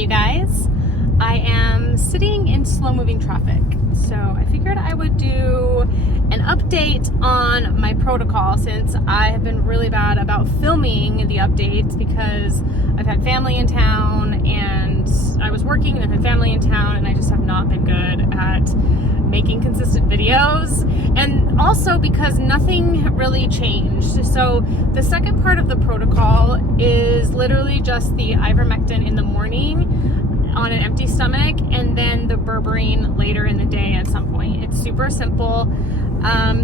you guys. I am sitting in slow-moving traffic, so I figured I would do an update on my protocol since I have been really bad about filming the updates because I've had family in town and I was working and I've had family in town and I just have not been good at making consistent videos, and also because nothing really changed. So the second part of the protocol is literally just the ivermectin in the morning on an empty stomach and then the berberine later in the day at some point. It's super simple.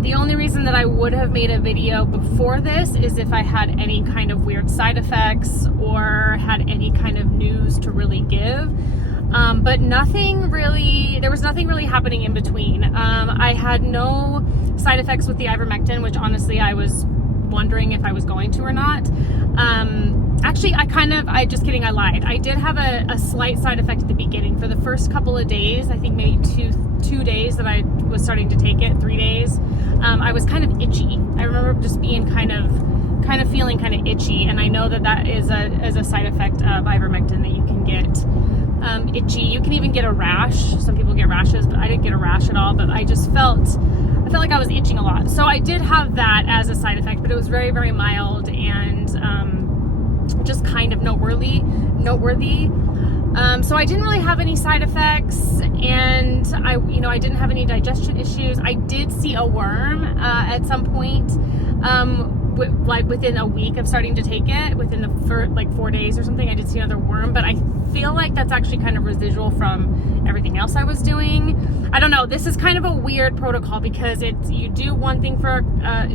The only reason that I would have made a video before this is if I had any kind of weird side effects or had any kind of news to really give. But there was nothing really happening in between. I had no side effects with the ivermectin, which honestly I was wondering if I was going to or not. Actually, just kidding, I lied. I did have a slight side effect at the beginning. For the first couple of days, I think maybe two days that I was starting to take it, 3 days, I was kind of itchy. I remember just being kind of feeling kind of itchy, and I know that is a side effect of ivermectin that you can get itchy. You can even get a rash. Some people get rashes, but I didn't get a rash at all, but I felt like I was itching a lot. So I did have that as a side effect, but it was very, very mild and just kind of noteworthy. So I didn't really have any side effects, and I didn't have any digestion issues. I did see a worm at some point, within a week of starting to take it, within the 4 days or something. I did see another worm, but I feel like that's actually kind of residual from everything else I was doing. I don't know. This is kind of a weird protocol because you do one thing for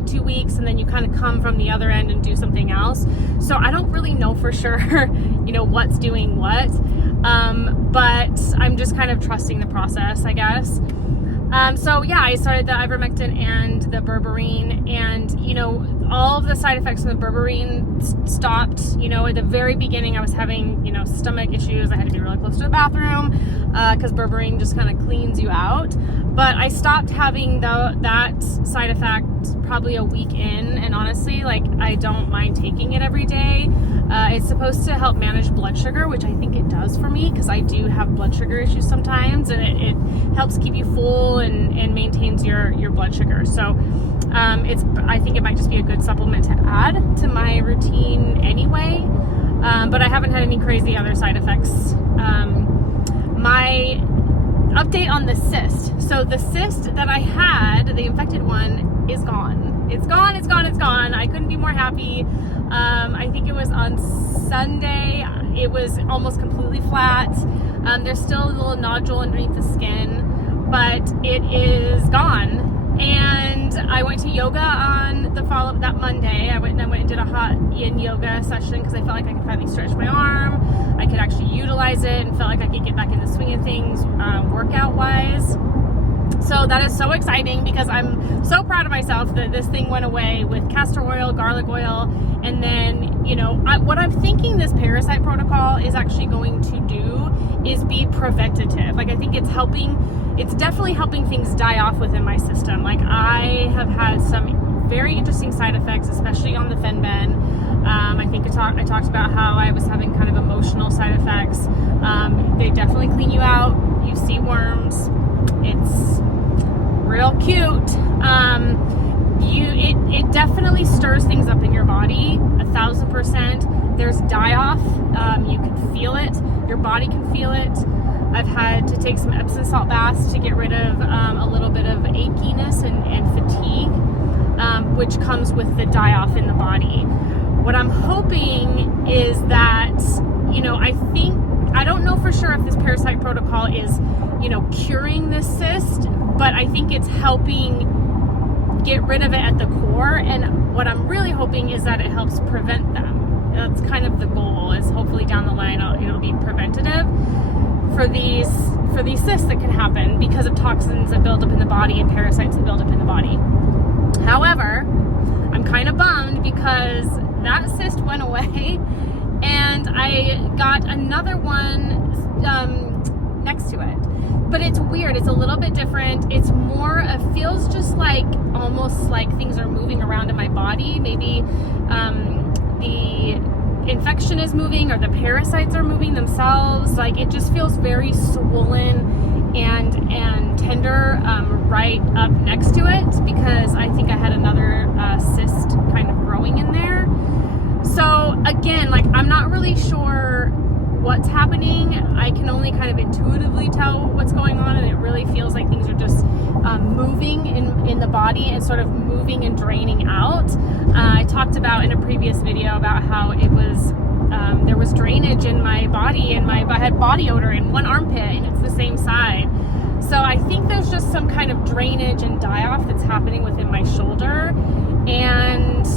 2 weeks and then you kind of come from the other end and do something else. So I don't really know for sure, what's doing what. But I'm just kind of trusting the process, I guess. So yeah, I started the ivermectin and the berberine, and all of the side effects of the berberine stopped. At the very beginning I was having stomach issues. I had to be really close to the bathroom because berberine just kind of cleans you out. But I stopped having that side effect probably a week in, and honestly, I don't mind taking it every day. It's supposed to help manage blood sugar, which I think it does for me because I do have blood sugar issues sometimes, and it helps keep you full and maintains your blood sugar. So I think it might just be a good supplement to add to my routine anyway. But I haven't had any crazy other side effects. My update on the cyst. So the cyst that I had, the infected one, is gone. It's gone. I couldn't be more happy. I think it was on Sunday. It was almost completely flat. There's still a little nodule underneath the skin, but it is gone. And I went to yoga on that Monday. I went and did a hot yin yoga session because I felt like I could finally stretch my arm. I could actually utilize it and felt like I could get back in the swing of things workout wise. So that is so exciting because I'm so proud of myself that this thing went away with castor oil, garlic oil, and then, what I'm thinking this Parasite protocol is actually going to do is be preventative. I think it's definitely helping things die off within my system. I have had some very interesting side effects, especially on the Fen-Ben. I think I talked about how I was having kind of emotional side effects. They definitely clean you out. You see worms. It's real cute. It definitely stirs things up in your body, 1,000%. There's die-off. You can feel it. Your body can feel it. I've had to take some Epsom salt baths to get rid of a little bit of achiness and fatigue, which comes with the die-off in the body. What I'm hoping is that, I don't know for sure if this Parasite protocol is, curing this cyst, but I think it's helping get rid of it at the core. And what I'm really hoping is that it helps prevent them. That's kind of the goal, is hopefully down the line it'll be preventative for these cysts that can happen because of toxins that build up in the body and parasites that build up in the body. However, I'm kind of bummed because that cyst went away and I got another one next to it. But it's weird. It's a little bit different. It feels just almost like things are moving around in my body. Maybe the infection is moving or the parasites are moving themselves. Like, it just feels very swollen and tender right up next to it, because I think I had another cyst kind of growing in there. So again, like, I'm not really sure what's happening. I can only kind of intuitively tell what's going on, and it really feels like things are just moving in the body and sort of moving and draining out. I talked about in a previous video about how it was there was drainage in my body, and I had body odor in one armpit, and it's the same side. So I think there's just some kind of drainage and die-off that's happening within my shoulder, and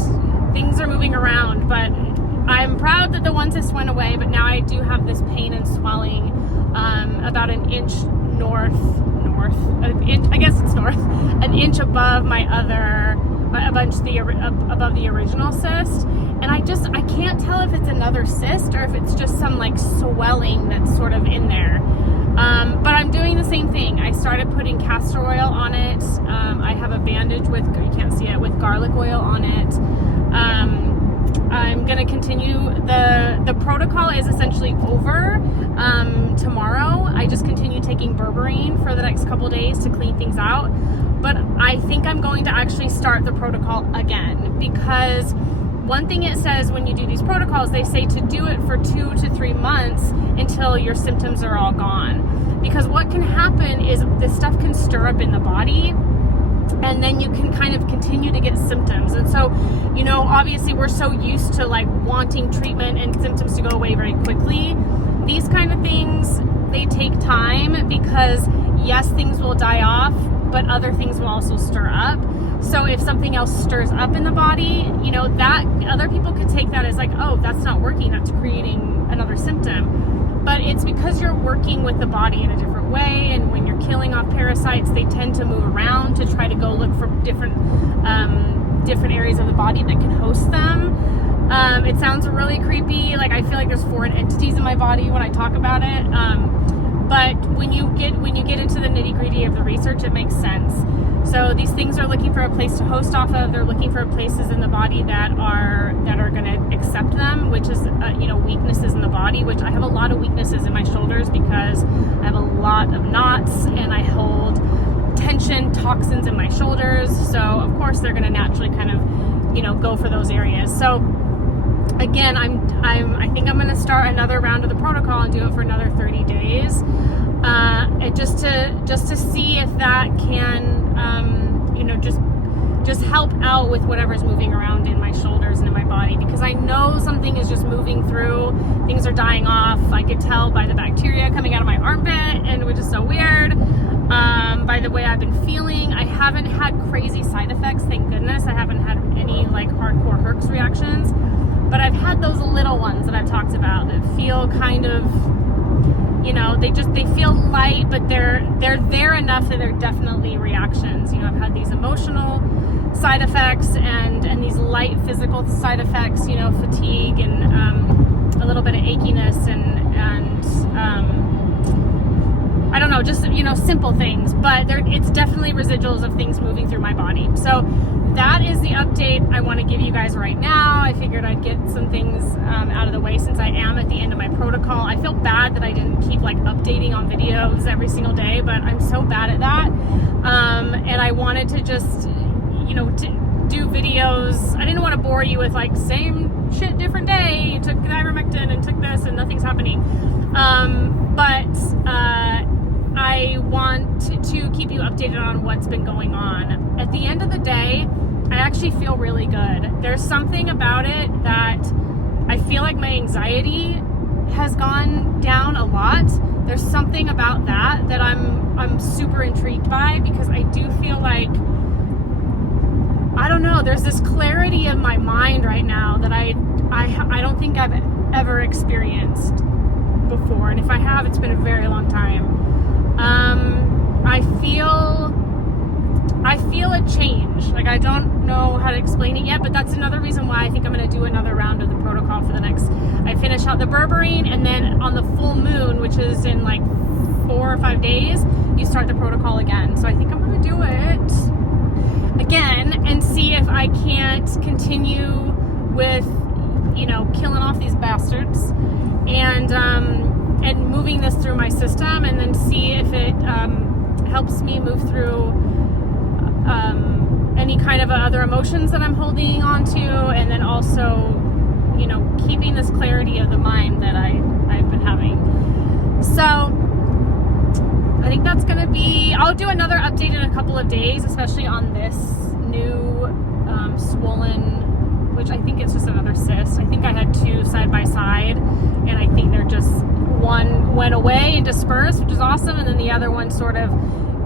things are moving around. But I'm proud that the one cyst went away, but now I do have this pain and swelling about an inch an inch above above the original cyst. And I can't tell if it's another cyst or if it's just some like swelling that's sort of in there. But I'm doing the same thing. I started putting castor oil on it. I have a bandage with, you can't see it, with garlic oil on it. I'm going to continue. The protocol is essentially over tomorrow. I just continue taking berberine for the next couple days to clean things out. But I think I'm going to actually start the protocol again, because one thing it says when you do these protocols, they say to do it for 2 to 3 months until your symptoms are all gone. Because what can happen is this stuff can stir up in the body, and then you can kind of continue to get symptoms. And so, you know, obviously we're so used to like wanting treatment and symptoms to go away very quickly. These kind of things, they take time, because yes, things will die off, but other things will also stir up. So if something else stirs up in the body, you know, that other people could take that as like, oh, that's not working, that's creating another symptom. But it's because you're working with the body in a different way, and when you're killing off parasites, they tend to move around to try to go look for different areas of the body that can host them. It sounds really creepy. Like, I feel like there's foreign entities in my body when I talk about it. But when you get into the nitty-gritty of the research, it makes sense. So these things are looking for a place to host off of. They're looking for places in the body that are going to accept them, which is weaknesses in the body. Which I have a lot of weaknesses in my shoulders because I have a lot of knots and I hold tension, toxins in my shoulders. So of course they're going to naturally kind of go for those areas. So again, I think I'm going to start another round of the protocol and do it for another 30 days, and just to see if that can just help out with whatever's moving around in my shoulders and in my body, because I know something is just moving through. Things are dying off. I could tell by the bacteria coming out of my armpit, and which is so weird. By the way I've been feeling, I haven't had crazy side effects, thank goodness. I haven't had any like hardcore herx reactions, but I've had those little ones that I've talked about that feel kind of, they feel light, but they're there enough that they're definitely reactions. I've had these emotional side effects and these light physical side effects, fatigue and a little bit of achiness and I don't know, just, simple things, but it's definitely residuals of things moving through my body. So that is the update I want to give you guys right now. I figured I'd get some things out of the way since I am at the end of my protocol. I feel bad that I didn't keep like updating on videos every single day, but I'm so bad at that. And I wanted to just, to do videos. I didn't want to bore you with like same shit, different day. You took ivermectin and took this and nothing's happening. But I want to keep you updated on what's been going on. At the end of the day, I actually feel really good. There's something about it that I feel like my anxiety has gone down a lot. There's something about that I'm super intrigued by, because I do feel like, I don't know, there's this clarity of my mind right now that I don't think I've ever experienced before. And if I have, it's been a very long time. I feel a change. Like, I don't know how to explain it yet, but that's another reason why I think I'm going to do another round of the protocol for the next, I finish out the berberine, and then on the full moon, which is in like 4 or 5 days, you start the protocol again. So I think I'm going to do it again and see if I can't continue with you know, killing off these bastards and moving this through my system, and then see if it helps me move through any kind of other emotions that I'm holding on to, and then also, you know, keeping this clarity of the mind that I've been having. So I think that's going to be, I'll do another update in a couple of days, especially on this new swollen, which I think it's just another cyst. I think I had 2 side by side, and I think they're just, one went away and dispersed, which is awesome, and then the other one sort of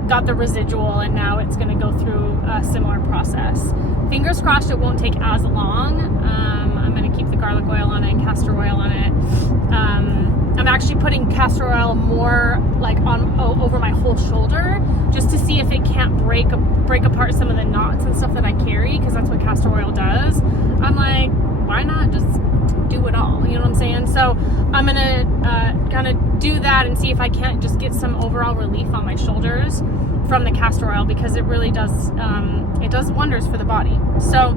got the residual, and now it's going to go through a similar process. Fingers crossed it won't take as long. I'm going to keep the garlic oil on it and castor oil on it. I'm actually putting castor oil more like over my whole shoulder, just to see if it can't break apart some of the knots and stuff that I carry, because that's what castor oil does. I'm like, why not just do it all? You know what I'm saying? So I'm gonna kind of do that and see if I can't just get some overall relief on my shoulders from the castor oil, because it really does it does wonders for the body. So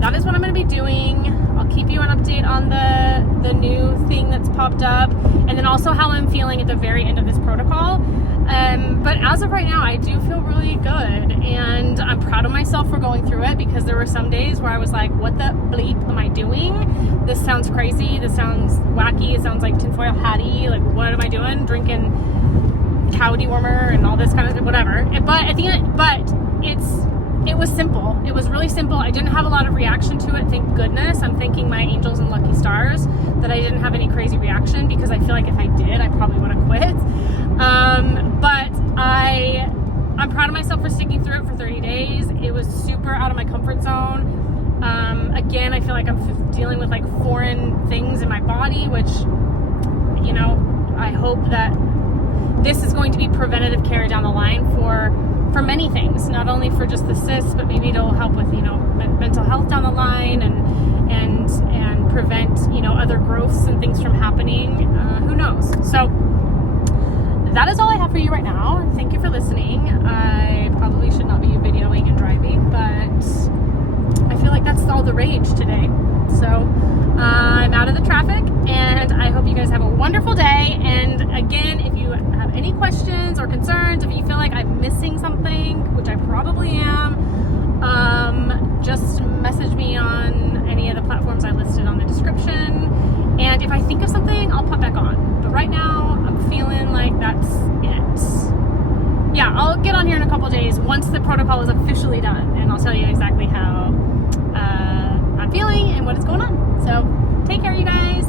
that is what I'm going to be doing. I'll keep you an update on the new thing that's popped up, and then also how I'm feeling at the very end of this protocol. But as of right now, I do feel really good, and I'm proud of myself for going through it, because there were some days where I was like, what the bleep am I doing? This sounds crazy. This sounds wacky. It sounds like tinfoil hatty. Like, what am I doing? Drinking cow dewormer and all this kind of whatever. But at the end, it was simple. It was really simple. I didn't have a lot of reaction to it, thank goodness. I'm thanking my angels and lucky stars that I didn't have any crazy reaction, because I feel like if I did, I probably would have quit. But I'm proud of myself for sticking through it for 30 days. It was super out of my comfort zone. Again, I feel like I'm dealing with like foreign things in my body, which, you know, I hope that this is going to be preventative care down the line for many things, not only for just the cysts, but maybe it'll help with, you know, mental health down the line, and prevent, you know, other growths and things from happening. Who knows? So that is all I have for you right now. Thank you for listening. I probably should not be videoing and driving, but I feel like that's all the rage today. So I'm out of the traffic, and I hope you guys have a wonderful day. And again, if you have any questions or concerns, if you feel like I'm missing something, which I probably am, just message me on any of the platforms I listed on the description. And if I think of something, I'll pop back on. But right now, I'm feeling like that's it. Yeah, I'll get on here in a couple days once the protocol is officially done, and I'll tell you exactly how I'm feeling and what is going on. So take care, you guys.